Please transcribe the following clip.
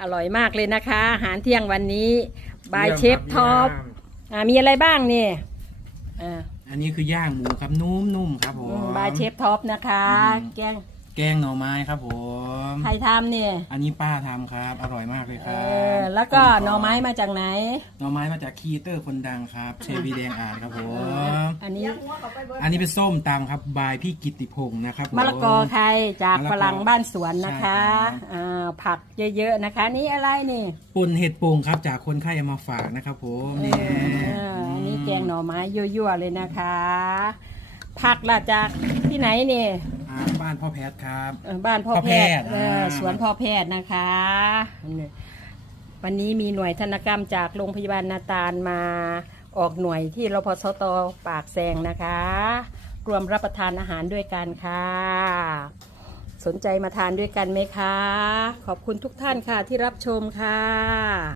อร่อยมากเลยนะคะ อาหารเที่ยงวันนี้บายยี่ยมเชฟครับท็อปเยี่ยมอ่ามีอะไรบ้างนี่อ่าอันนี้คือย่างหมูครับนุ่มๆครับผมบายเชฟท็อปนะคะอืมแกงแกงหน่อไม้ครับผมใครทำเนี่ย อันนี้ป้าทำครับ อร่อยมากเลยคเอรับอแล้วก็หน่อไม้มาจากไหน หน่อไม้มาจากคีเตอร์คนดังครับ เชฟีแดงอาจครับผม อันนี้อันนี้เป็นส้มตำครับบายพี่กิตติพงศ์นะครับผมมะละกอใครจากมะละกอฝรั่งบ้านสวนนะคะใช่ครับอ่าผักเยอะๆนะคะ นี่อะไรนี่ป่นเห็ดโป่งครับ จากคนไข้เอามาฝากนะครับผมเอนี่ออันนี้แกงหน่อไม้ยั่วๆเลยนะคะ ผักล่ะจากที่ไหนนี่อ่าบ้านพ่อแพทย์ครับเอ่อบ้านพ่อพ่อแพแพททย์ย์เอออ่าสวนพ่อแพทย์นะคะวันนี้มีหน่วยธนกรรมจากโรงพยาบาลนาตาลมา ออกหน่วยที่รพสตปากแซงนะคะ รวมรับประทานอาหารด้วยกันค่ะ สนใจมาทานด้วยกันไหมคะ ขอบคุณทุกท่านค่ะที่รับชมค่ะ